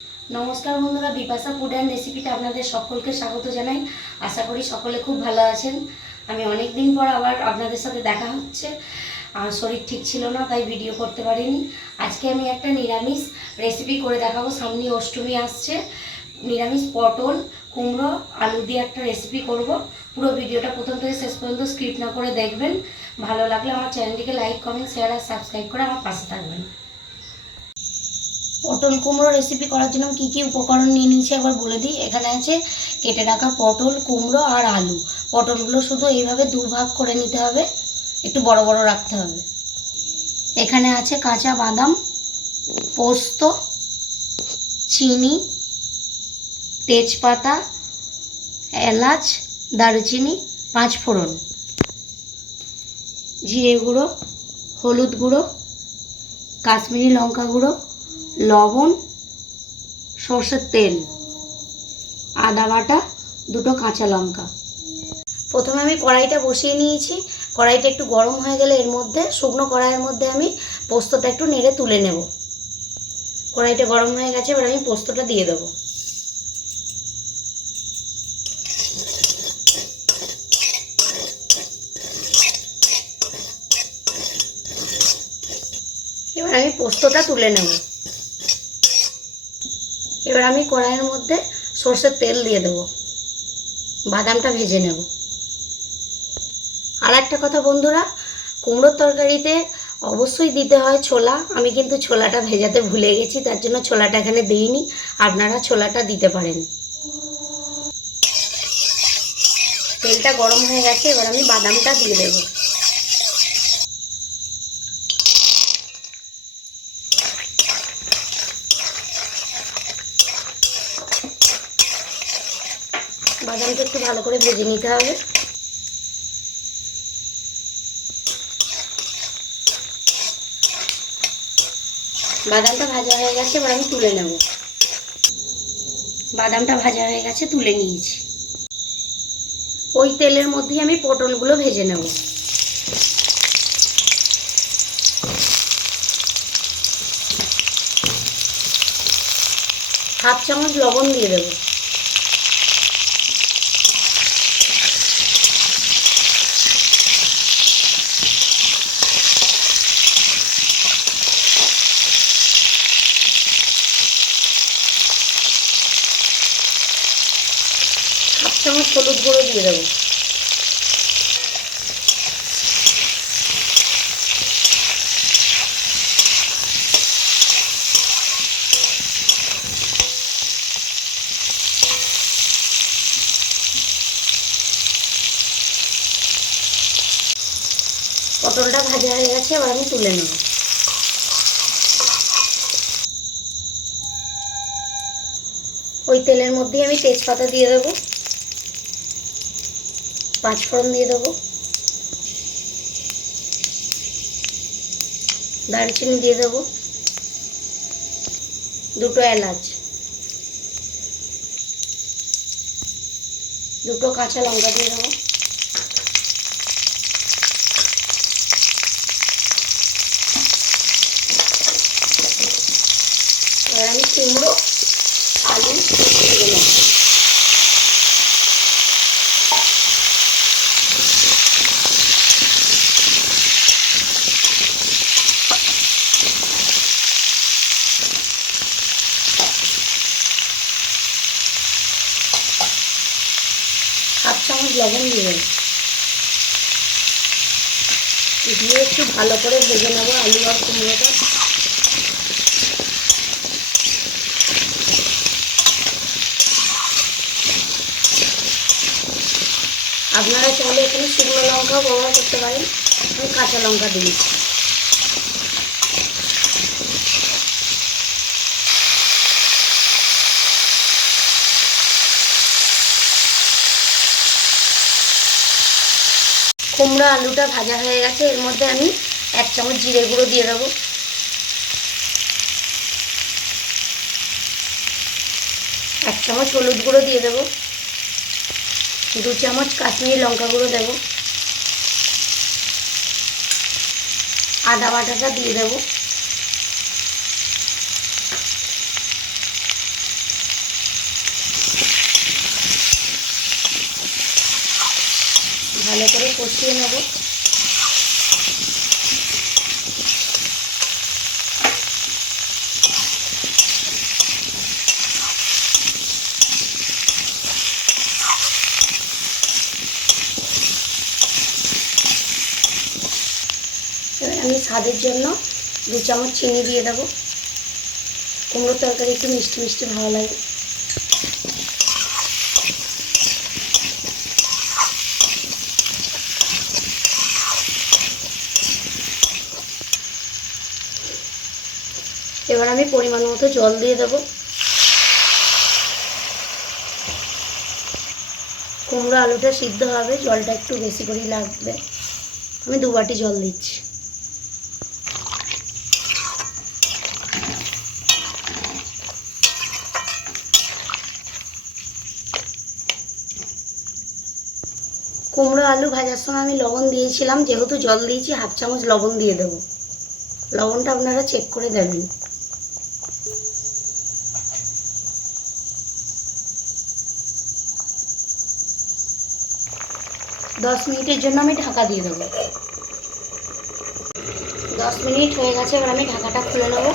নমস্কার বন্ধুরা, Bipasha food and রেসিপিতে আপনাদের সকলকে স্বাগত জানাই। আশা করি সকলে খুব ভালো আছেন। আমি অনেক দিন পর আবার আপনাদের সাথে দেখা হচ্ছে। আর শরীর ঠিক ছিল না, তাই ভিডিও করতে পারিনি। আজকে আমি একটা নিরামিষ রেসিপি করে দেখাবো। সামনে অষ্টমী আসছে। নিরামিষ পটল কুমড়ো আলু দিয়ে একটা রেসিপি করব। পুরো ভিডিওটা প্রথম থেকে শেষ পর্যন্ত স্কিপ না করে দেখবেন। ভালো লাগলে আমার চ্যানেলটিকে লাইক কমেন্ট শেয়ার আর সাবস্ক্রাইব করে আমার পাশে থাকবেন। পটল কুমড়ো রেসিপি করার জন্য কী কী উপকরণ নিয়ে নিয়েছি একবার বলে দিই। এখানে আছে কেটে রাখা পটল কুমড়ো আর আলু। পটলগুলো শুধু এইভাবে দুভাগ করে নিতে হবে, একটু বড় বড় রাখতে হবে। এখানে আছে কাঁচা বাদাম, পোস্ত, চিনি, তেজপাতা, এলাচ, দারুচিনি, পাঁচফোড়ন, জিরে গুঁড়ো, হলুদ গুঁড়ো, কাশ্মীরি লঙ্কা গুঁড়ো, লবণ, সর্ষের তেল, আদা বাটা, দুটো কাঁচা লঙ্কা। প্রথমে আমি কড়াইটা বসিয়ে নিয়েছি। কড়াইটা একটু গরম হয়ে গেলে এর মধ্যে শুকনো কড়াইয়ের মধ্যে আমি পোস্তটা একটু নেড়ে তুলে নেব। কড়াইটা গরম হয়ে গেছে, এবার আমি পোস্তটা দিয়ে দেবো। এবার আমি পোস্তটা তুলে নেব। এবার আমি কড়াইয়ের মধ্যে সর্ষের তেল দিয়ে দেবো, বাদামটা ভেজে নেব। আর একটা কথা বন্ধুরা, কুমড়োর তরকারিতে অবশ্যই দিতে হয় ছোলা। আমি কিন্তু ছোলাটা ভেজাতে ভুলে গেছি, তার জন্য ছোলাটা এখানে দিইনি। আপনারা ছোলাটা দিতে পারেন। তেলটা গরম হয়ে গেছে, এবার আমি বাদামটা দিয়ে দেব। বাদামটা একটু ভালো করে ভেজে নিতে হবে। বাদামটা ভাজা হয়ে গেছে, এবার আমি তুলে নেব। বাদামটা ভাজা হয়ে গেছে, তুলে নিয়েছি। ওই তেলের মধ্যেই আমি পটলগুলো ভেজে নেব। হাফ চামচ লবণ দিয়ে দেব। হাফ চামচ হলুদ গুঁড়ো দিয়ে দেবো। পটলটা ভাজা হয়ে গেছে, এবার আমি তুলে নেব। ওই তেলের মধ্যেই আমি তেজপাতা দিয়ে দেবো, পাঁচফোড়ন দিয়ে দেবো, দারুচিনি দিয়ে দেবো, দুটো এলাচ, দুটো কাঁচা লঙ্কা দিয়ে দেবো। এবার আমি কুমড়ো আলু দিয়ে দেবো। হাফ চামচ লবণ দিয়ে দেবো। দিয়ে একটু ভালো করে ভেজে নেবো আলু আর কুমড়োটা। আপনারা চাইলে এখানে শুকনো লঙ্কাও ব্যবহার করতে পারেন, আমি কাঁচা লঙ্কা দিয়েছি। কুমড়ো আলুটা ভাজা হয়ে গেছে, এর মধ্যে আমি 1 চামচ জিরে গুঁড়ো দিয়ে দেবো, 1 চামচ হলুদ গুঁড়ো দিয়ে দেবো, 2 চামচ কাশ্মীরি লঙ্কা গুঁড়ো দেবো, আদা বাটাটা দিয়ে দেবো, ভালো করে কষিয়ে নেব। এবার আমি স্বাদের জন্য 2 চামচ চিনি দিয়ে দেবো। কুমড়োর তরকারি একটু মিষ্টি মিষ্টি ভালো লাগে। এবার আমি পরিমাণ মতো জল দিয়ে দেব। কুমড়ো আলুটা সিদ্ধ হবে, জলটা একটু বেশি করেই লাগবে। আমি 2 বাটি জল দিচ্ছি। কুমড়ো আলু ভাজার সময় আমি লবণ দিয়েছিলাম, যেহেতু জল দিয়েছি 1/2 চামচ লবণ দিয়ে দেব। লবণটা আপনারা চেক করে দেবেন। দশ মিনিটের জন্য আমি ঢাকা দিয়ে দেবো। 10 মিনিট হয়ে গেছে, এবার আমি ঢাকাটা খুলে নেব।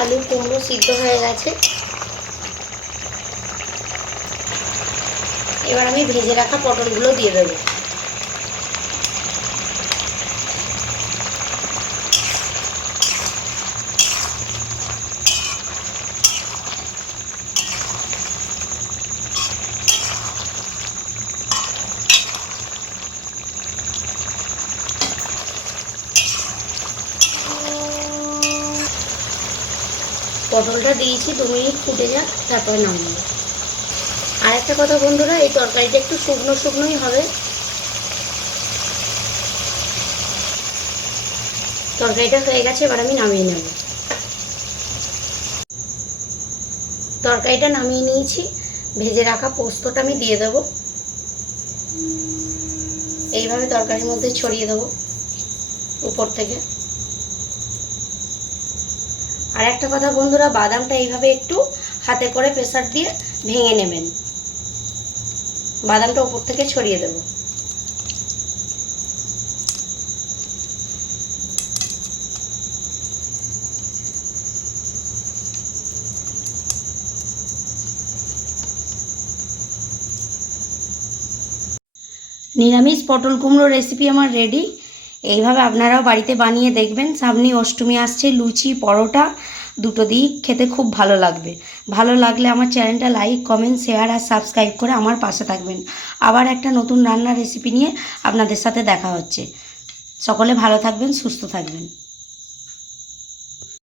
আলু কুমড়ো সিদ্ধ হয়ে গেছে। এবার আমি ভেজে রাখা পটলগুলো দিয়ে দেবো। পটলটা দিয়েছি, 2 মিনিট ফুটে যাক, তারপরে নামাবো। আর একটা কথা বন্ধুরা, এই তরকারিটা একটু শুকনো শুকনোই হবে। তরকারিটা হয়ে গেছে, এবার আমি নামিয়ে নেব। তরকারিটা নামিয়ে নিয়েছি। ভেজে রাখা পোস্তটা আমি দিয়ে দেবো। এইভাবে তরকারির মধ্যে ছড়িয়ে দেবো উপর থেকে। আর একটা কথা বন্ধুরা, বাদামটা এইভাবে একটু হাতে করে প্রেসার দিয়ে ভেঙে নেবেন। বাদামটা উপর থেকে ছড়িয়ে দেবো। নিরামিষ পটল কুমড়ো রেসিপি আমার রেডি। এইভাবে আপনারাও বাড়িতে বানিয়ে দেখবেন। সামনে অষ্টমী আসছে, লুচি পরোটা দুটো দিই খেতে খুব ভালো লাগবে। ভালো লাগলে আমার চ্যানেলটা লাইক কমেন্ট শেয়ার আর সাবস্ক্রাইব করে আমার পাশে থাকবেন। আবার একটা নতুন রান্নার রেসিপি নিয়ে আপনাদের সাথে দেখা হচ্ছে। সকলে ভালো থাকবেন, সুস্থ থাকবেন।